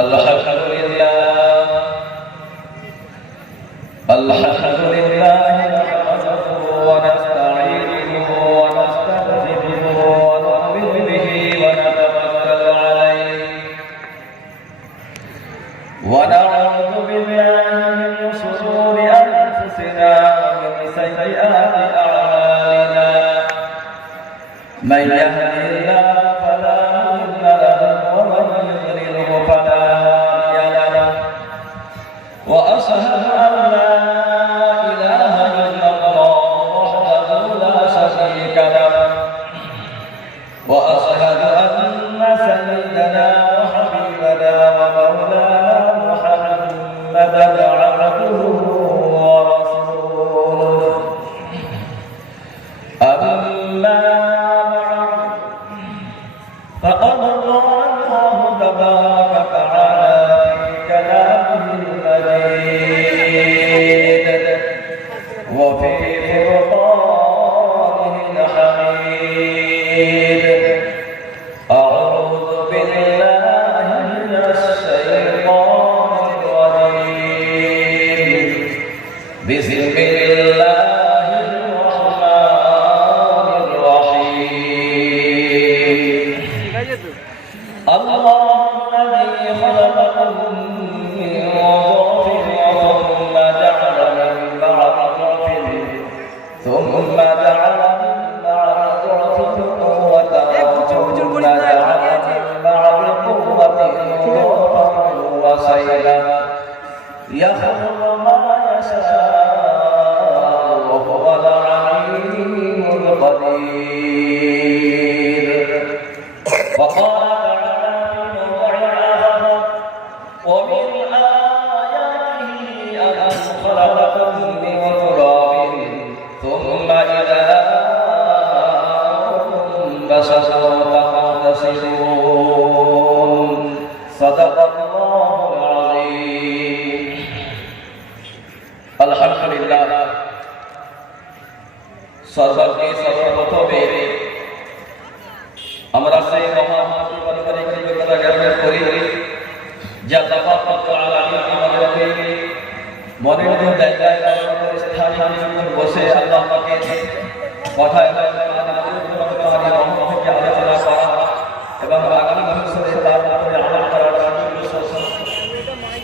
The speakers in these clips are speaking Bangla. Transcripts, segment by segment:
আল্লাহ আল্লাহ وأشهد أن سيدنا أن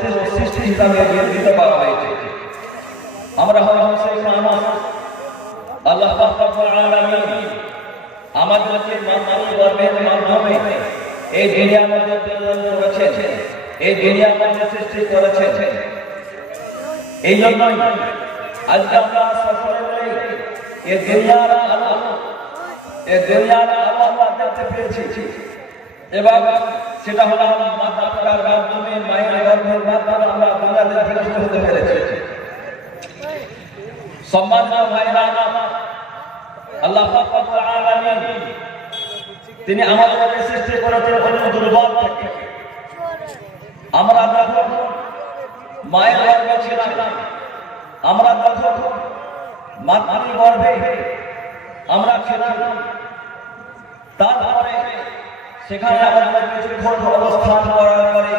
শ্রেষ্ঠ সৃষ্টি হিসাবে বিবেচিত করা হয়েছে আমরা হলাম সেই মানুষ আল্লাহ আমাদেরকে মানব গর্ভের মাধ্যমে এই দুনিয়ার মধ্যে প্রেরণ করেছেন এই দুনিয়ার মধ্যে সৃষ্টি করেছেন এই জন্যই আজকে আমরা সকলে এই দুনিয়ার আলো এই দুনিয়ার আলো আমরা দেখতে পেয়েছি এবং সেটা হলো আমার মাতা পিতার মাধ্যমে, মায়ের গর্ভের মাধ্যমে আমরা দুনিয়াতে হতে পেরেছি। সম্মানিত ভাইরা, আল্লাহ পাক রব্বুল আলামিন, তিনি আমাদেরকে সৃষ্টি করেছেন অন্য দুর্বল থেকে। আমরা যখন মায়ের গর্ভে ছিলাম আমরা যখন মাতৃ গর্ভে আমরা ছিলাম তারপরে সেখানে আমাদের কিছুক্ষণ অবস্থান করার পরে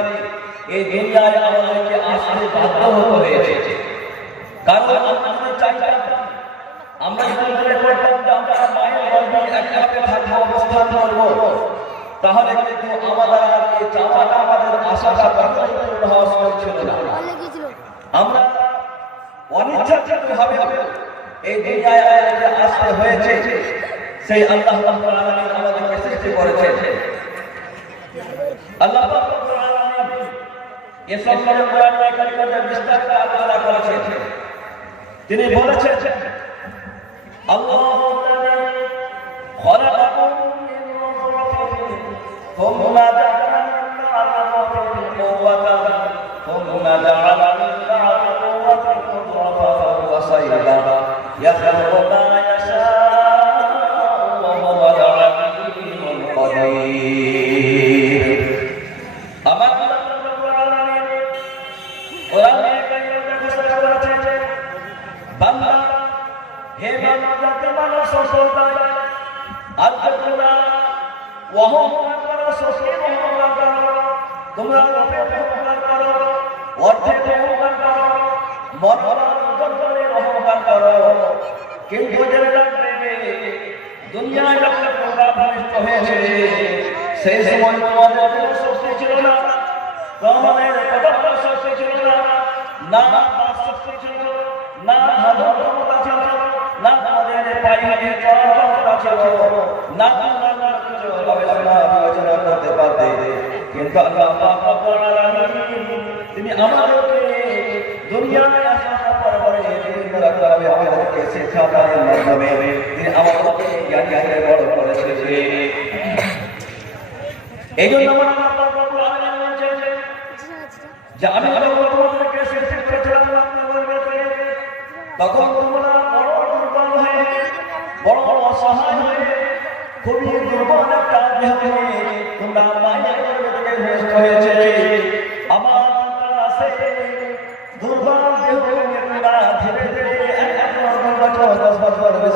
এই দুনিয়ায় আমাদেরকে আসতে বাধ্য হতে হয়েছে। কারণ আমরা চাইতাম আমরা যদি মনে করতাম যে আমরা মায়ের গর্ভে একসাথে থাকব, অবস্থান করব, তাহলে কিন্তু আমাদের এই চাওয়াটা আমাদের আশাটা কখনোই পূর্ণ হওয়া সম্ভব ছিল না। আমরা অনিচ্ছাকৃত ভাবে এই দুনিয়ায় আমাদেরকে আসতে হয়েছে। সেই আল্লাহ আমাদেরকে সৃষ্টি করেছেন। আল্লাহ তিনি বলেছেন আল্লাহ করে অহংকার করো। কিন্তু জেনে রাখবে দুনিয়ায় যখন তোমরা ভূমিষ্ঠ হয়েছে সেই সময় তোমাদের কোনো শক্তি ছিল না। তোমাদের কথা শক্তি ছিল না। না বাক শক্তি ছিল না। আমাদেরকে দুনিয়ায় রকমভাবে আমাদেরকে শিক্ষা দানের মাধ্যমে তিনি আমাদেরকে জ্ঞানী করে বড় করেছে এই জন্য আমার আমার কাছে দুর্বল দেহ নিয়ে তোমরা ধীরে ধীরে এক এক বছর, বছর দশ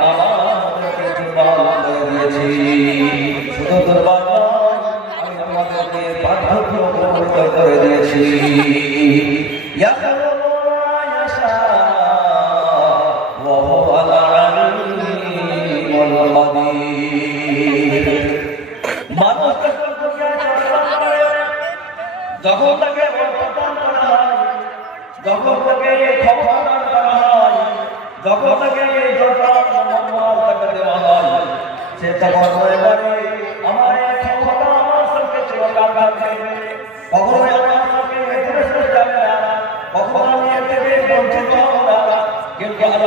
আমাদেরকে দুর্বল করে দিয়েছি শুধু দুর্বল আমি বার্ধক্য প্রবণিত করে দিয়েছি।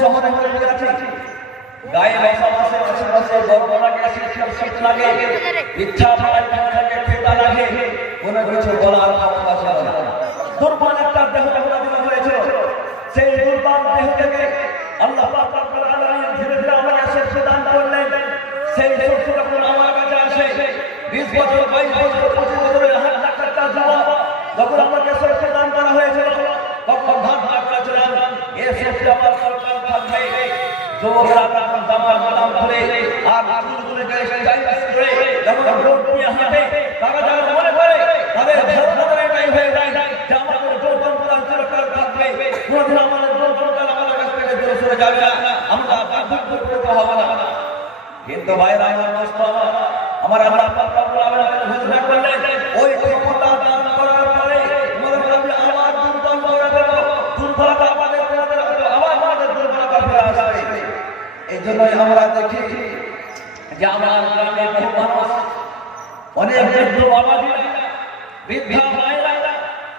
শহরে হয়ে আছে, গায়ে বসবাসে আশেপাশে গর্ব লাগে শীত শীত লাগে ইচ্ছা পায়খানা লাগে পেটা লাগে, কোনো কিছু বলার ক্ষমতা ছিল না। দুর্বল একটা দেহ দেওয়া হয়েছিল সেই দুর্বল দেহ থেকে আল্লাহ ধীরে ধীরে আমাকে শক্তি দান করলেন। সেই শক্তি যখন আমার কাছে আসে, বিশ বছর, বাইশ বছর, পঁচিশ বছরের যখন আমাকে দান করা হয়েছিল, তখন ভাত ডাক্তার এ শক্তি আমার যুবকরা তখন হব না কিন্তু ভাইরা আমার আমার আমরা পাক রব্বুল ওই ক্ষমতা জন্যই আমরা দেখি যে আমার গ্রামে বহু মানুষ, অনেক বৃদ্ধ বাবাজি বৃদ্ধা মায়েরা,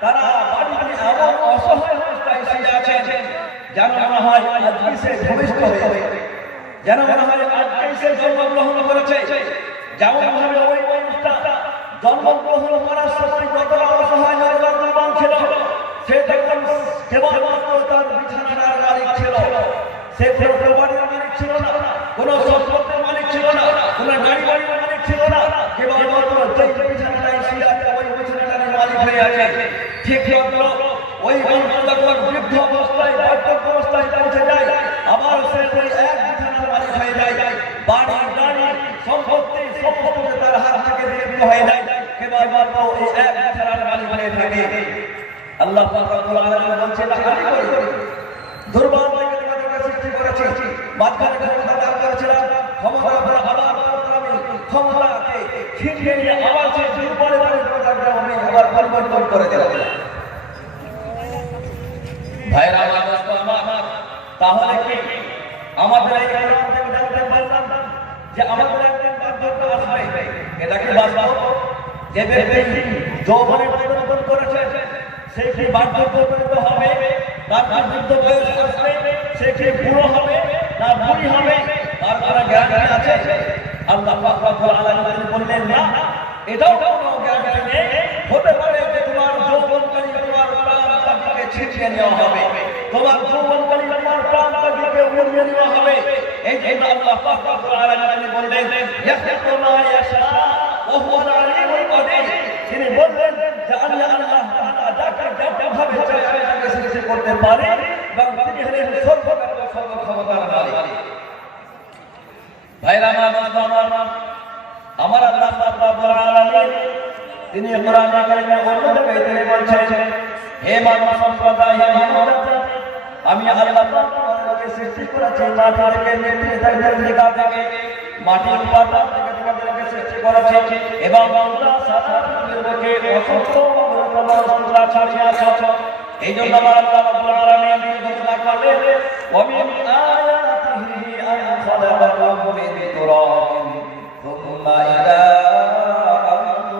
তারা বাড়িতে এমন অসহায় অবস্থায় এসে আছেন আজকে সে ভূমিষ্ঠ হয়েছে যেন মনে হয় আজকেই সে জন্মগ্রহণ করেছে। যেমন ভাবে ওই মানুষটা জন্মগ্রহণ করার সময় যতটা অসহায় দুর্বল ছিল, সে কেবলমাত্র তার বিছানার মালিক ছিল। সে ছিল না। কোনো সম্পত্তির মালিক ছিল না। কোনো গাড়ি বাড়ির মালিক ছিল না। বিছানাটার মালিক হয়ে আছে। ঠিক ওই যখন বৃদ্ধ অবস্থায়, বার্ধক্য অবস্থায় পৌঁছে যায়। আবার সে এক বিছানার মালিক হয়ে যায়। বাড়ি গাড়ি সম্পত্তি সম্পত্তি তার হাত থেকে বিলুপ্ত হয়ে যায়। এক বিছানার মালিক হয়ে থাকে। আল্লাহ দুর্বল থেকে তোমাদেরকে সৃষ্টি করেছি মাঝখানে ক্ষমতা দান করেছিলাম ক্ষমতার উপর আবার ক্ষমতাকে নিয়ে আবার সেই দুর্বলে তোমাদেরকে আমি আবার পরিবর্তন করে দিলাম আমার। তাহলে কি আমাদের এই জানতে যে আমাদের একদিন বার্ধক্য আসবে? এটা কি বাস্তব যে ব্যক্তি যৌবনে পরিবর্তন করেছে, সে কি বার্ধক্য হবে? তার বৃদ্ধ বয়স আসবে? সে কি বুড়ো হবে? না বুড়ি হবে, তার কোনো গ্যারান্টি আছে। আল্লাহ পাক রব্বুল আলামিন বললেন, না, এটাও কোনো গ্যারান্টি নেই। হতে পারে যে তোমার যৌবনকালী তোমার প্রাণ তাকে ছিটিয়ে নেওয়া হবে। তোমার যৌবনকালী তোমার প্রাণ তাকে উড়িয়ে নেওয়া হবে। এই জন্য আল্লাহ পাক রব্বুল আলামিন বললেন ইয়াহতু মা ইয়াশা, ওয়া হুয়া আল-আলিমুল কাদির। তিনি বললেন যে, আমি আল্লাহ তাআলা যাকে চাই আমি তাকে সৃষ্টি করতে পারি। এবং তিনি হলেন সর্বকাল সর্বক্ষমতার মালিক ভাইরা আমার আমার আমার আল্লাহ পাক রব্বুল আলামিন তিনি কোরআন কারিমে অন্য জায়গায় তিনি বলছেন হে মানব সম্প্রদায় হে মানব আমি আল্লাহ তোমাদেরকে সৃষ্টি করেছি মাটি থেকে মিট্টি থেকে মাটির উপাদান থেকে তোমাদেরকে সৃষ্টি করেছি এবং অসংখ্য এই জন্য আমার আল্লাহ ঘোষণা করলেন ওয়া মিন আয়াতিহি আন খালাকাকুম মিন তুরাবিন থুম্মা ইযা আনতুম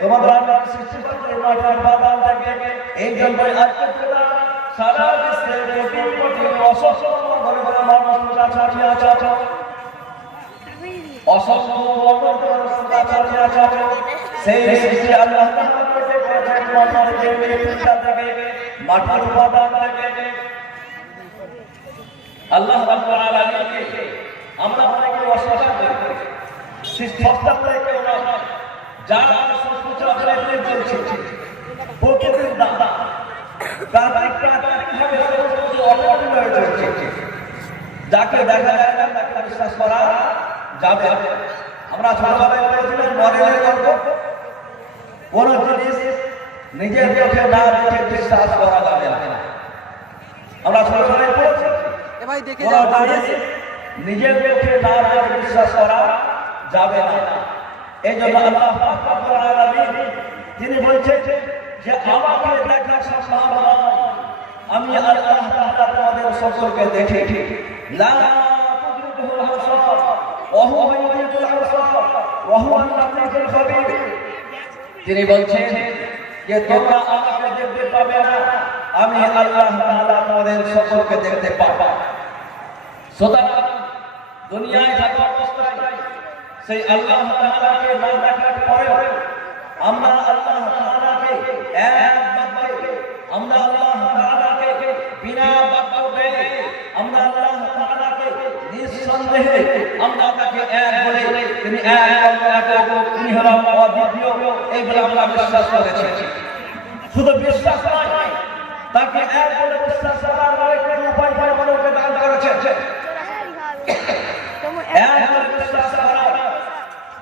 তোমাদের আল্লাহ সৃষ্টি করেছেন মাটির বাদাম থেকে। এই জন্যই আজকে সারা বিশ্বে কোটি কোটি অসংখ্য ঘরে ঘরে মানুষ ছাড়িয়ে আছো অসংখ্য ছাড়িয়ে আছো সেই সৃষ্টি আল্লাহ থেকে থেকে মাটির বাদাম থেকে। আল্লাহ রাব্বুল আলামিনকে আমরা অনেকে করি। সৃষ্টি কেউ না যারা অপরাধে চলছে প্রকৃতির দাদা হয়ে চলছে যাকে দেখা যায় না তাকে বিশ্বাস করা যাবে। আমরা ছোটবেলায় পড়েছিলাম মডেলের গল্প। কোন জিনিস নিজের চোখে না দেখে বিশ্বাস করা যাবে না। আমরা ছোটবেলায় পড়েছি। নিজের চোখে না দেখে বিশ্বাস করা যাবে না। এই জন্য আল্লাহ তিনি বলছেন যে আমাকে দেখা সম্ভব আমি আল্লাহ তাআলা তোমাদের সকলকে দেখে। লা তুদরিকুহুল আবসার ওয়া হুয়া ইউদরিকুল আবসার ওয়া হুয়া আল-লাতীফুল খাবীর। তিনি বলছেন যে তোমরা আমাকে দেখতে পাবে না, আমি আল্লাহ তাআলা তোমাদের সকলকে দেখতে পাবো। সুতরাং দুনিয়ায় থাকা অবস্থায় সেই আল্লাহ তাআলাকে না দেখার পরেও আমরা আল্লাহ তাআলাকে এক বাক্যে আমরা আল্লাহ তাআলাকে বিনা বাক্য আমরা আল্লাহ তাআলাকে নিঃসন্দেহে আমরা তাকে এক বলে তিনি এক এক তিনি হলেন অদ্বিতীয় এই বলে আমরা বিশ্বাস করেছি। শুধু বিশ্বাস নয় তাকে এক বলে বিশ্বাস করার আরেকটি উপায় করে আমাদেরকে দান করেছে এক বলে বিশ্বাস করা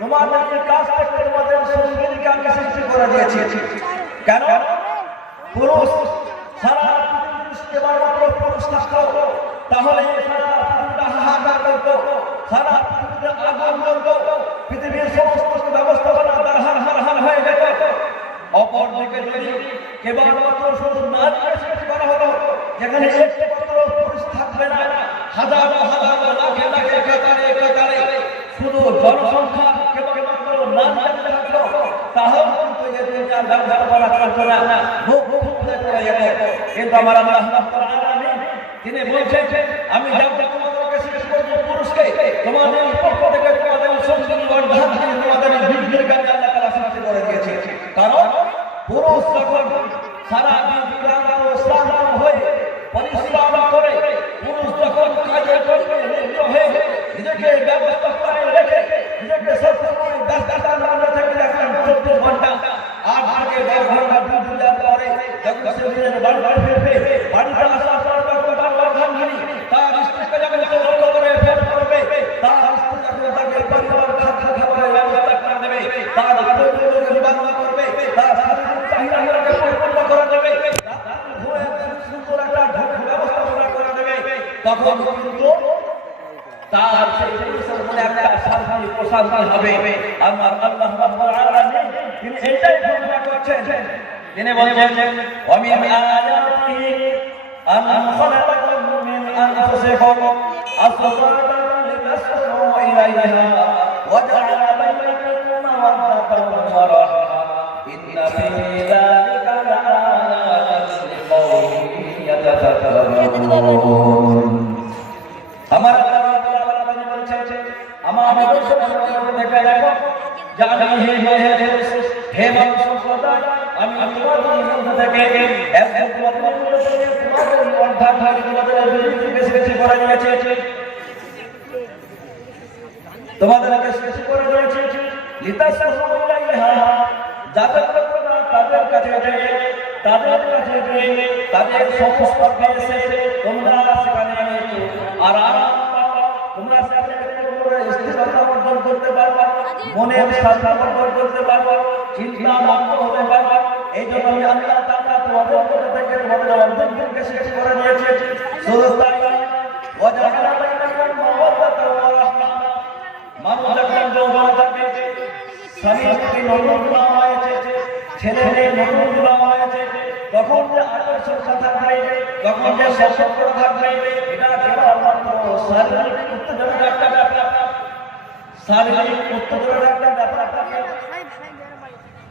তোমাদের কাছ থেকে তোমাদের সঙ্গীকে আমি সৃষ্টি করে দিয়েছি। কেন? পুরুষ সারা পৃথিবীতে মাত্র পুরুষ থাকতো। তাহলে সারা পৃথিবীটা হাহাকার করতো। সারা পৃথিবীতে আগুন জ্বলতো। পৃথিবীর সমস্ত ব্যবস্থাপনা তার হার হার হার হয়ে যেত। অপর দিকে যদি কেবলমাত্র শুধু নারীকে সৃষ্টি করা হতো, যেখানে একটি পুরুষ থাকবে না, হাজার হাজার লাখে লাখে কাতারে কাতারে শুধু জনসংখ্যা কেবলমাত্র নারী থাকতো তাহলে কিন্তু এই দুনিয়ার ব্যবস্থাপনা চলতো না ভোগ ভোগ করে যেত কিন্তু আমার আল্লাহ তিনি বলছেন, আমি যাব তোমাদেরকে সৃষ্টি করব পুরুষকে। তোমাদের পক্ষ থেকে তোমাদের সঙ্গী বর্ধান দিয়ে তোমাদের বৃদ্ধির কাজে আল্লাহ তাআলা সৃষ্টি করে দিয়েছে। কারণ পুরুষ যখন সারা দিন ক্লান্ত ও শ্রান্ত হয়ে পরিশ্রম করে, পুরুষ যখন নিজেকে ব্যবস্থাপনায় রেখে নিজেকে সবসময় ব্যস্ততার মধ্যে থেকে রাখেন চব্বিশ ঘণ্টা আট থেকে তার স্ত্রীকে তার দেবে, তার করবে সুন্দর একটা ব্যবস্থাপনা করে দেবে, তখন তার সেই পুরুষের হবে। আমার আল্লাহ তিনি এটাই ঘোষণা করছেন। তিনি বলছেন লাআয়াতান লিকাওমিন আমার বলছেন আমার দেখে দেখো জানি হে হে হে হে হে মানুষ সম্প্রদায় আমি তোমাদের মধ্যে থেকে এক তোমাদের মধ্যে তোমাদের অর্ধাৎ ভাগে তোমাদের বেশি বেশি করে নিয়েছে। তোমাদেরকে শেষ করে দিয়েছে লিতাসমাউ ইলাইহা যাদের তোমরা তাদের কাছে যেয়ে তাদের কাছে তাদের সংস্পর্শে এসে তোমরা আরাম তোমরা সেখানে স্থিরতা অর্জন করতে করতে পারবা, চিন্তা হতে পারবা। এই জন্য আমি আল্লাহ তাআলা তোমাদের মধ্যে থেকে তোমাদের হয়েছে, ছেলে মেয়ে নতুন বিবাহ হয়েছে, তখন যে আকর্ষণটা থাকবে তখন যে সম্পর্ক থাকবে এটা কেবলমাত্র শারীরিক উত্তেজনার একটা ব্যাপার। শারীরিক উত্তেজনার একটা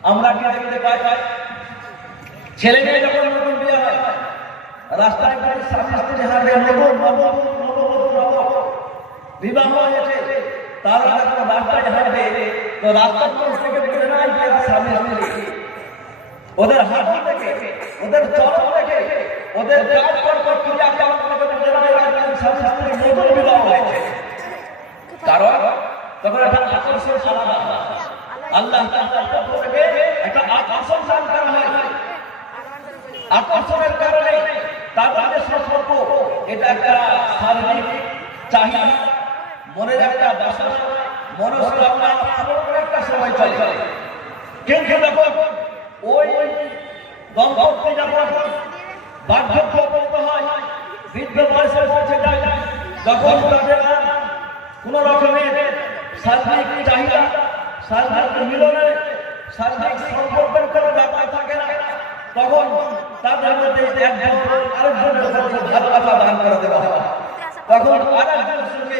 আমরা কি দেখতে পাই ছেলে মেয়ে যখন হয়, রাস্তায় গাড়ি স্বামী স্ত্রী হাঁটে নতুন নববধূ নববধূ নব হাঁটবে তো রাস্তার থেকে বুঝে নাই ওদের হাঁটা দেখে, ওদের ওদের কাজ কর্ম ক্রিয়া হয়েছে। কারণ তখন একটা আকর্ষণ আলাদা আল্লাহ একটা আকর্ষণ করা হয়। আকর্ষণের কারণে তাদের যে সম্পর্ক এটা একটা শারীরিক চাহিদা, মনের একটা বাসনা মনস্কামনা একটা সময় চলে। কিন্তু যখন ওই দম্পতি যখন বার্ধক্য উপনীত হয়, বৃদ্ধ বয়সে পৌঁছে যায়, তখন তাদের কোনো রকমের শারীরিক চাহিদা সার্বিক মিলনে সার্বিক সম্পর্কের কোনো ব্যাপার থাকে না তখন তাদের মধ্যে একজন আরেকজনের প্রতি ভালোবাসা দান করে দেওয়া হয় তখন আরেকজনের সঙ্গে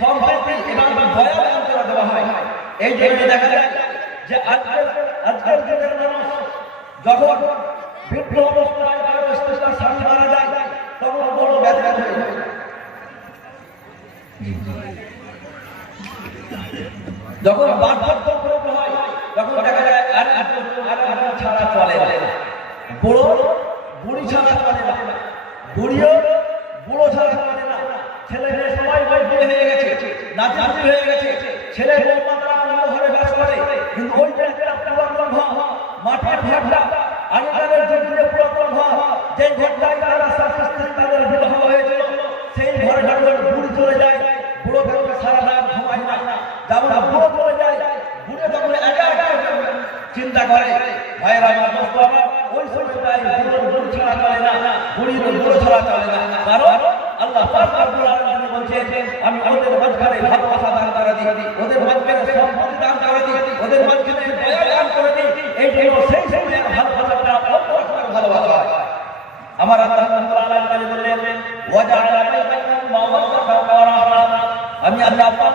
সম্প্রীতি এবং দয়া দান করে দেওয়া হয় এই জন্য দেখা যায় যে আজকের আজকের যুগের মানুষ যখন বৃদ্ধ অবস্থায় কারও স্ত্রীটা স্বামী মারা যায়, তখন বড় ব্যথা হয়ে যায়। যখন বার্ধক্য প্রবল হয়, তখন দেখা যায় ছাড়া চলে না। বুড়ো, বুড়ি ছাড়া চলে না। বুড়ো ছাড়া চলে না। ছেলে মেয়ে সবাই বয়সী হয়ে গেছে নাতি হয়ে গেছে। ছেলে মেয়ে মাত্রা অন্য ঘরে বাস করে, কিন্তু ওইটা একটা পুরাতন ঘর মাটির ঘরটা আগেকারের যুগে পুরাতন ঘর যে ঘরটায় তারা শাস্তি তাদের বিবাহ হয়েছিল সেই ঘরে যখন বুড়ি চলে যায় বুড়ো ঘরে সারা রাত ঘুমায় না যেমন বুড়ো চলে যায় বুড়ে যখন একা একা চিন্তা করে ভাইয়ের আমার দোস্ত আমার ওই সময়টাই বুড়ো বুড়ি ছাড়া চলে না বুড়ির বুড়ো ছাড়া চলে না কারণ আল্লাহ পাক রব্বুল আলামিন বলছেন আমি ওদের মাঝখানে ভালোবাসা দান করে দিই ওদের মাঝখানে সম্পত্তি দান করে দিই ওদের মাঝখানে দয়া দান করে দিই এই জন্য সেই সময়ের ভালোবাসাটা অন্য রকমের ভালোবাসা আমার আল্লাহ রাব্বুল আলামিন বললেন ওয়াজআলা বাইনাকুম মাওয়াদাতান ওয়া রাহমা আমি আল্লাহ পাক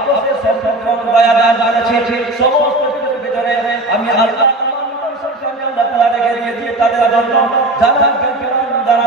অবশ্যই সম্পূর্ণ দয়া দান করেছে সমস্ত কিছুর পেছনে আমি আল্লাহ আল্লাহ তাআলা রেখে দিয়েছি, তাদের জন্য যারা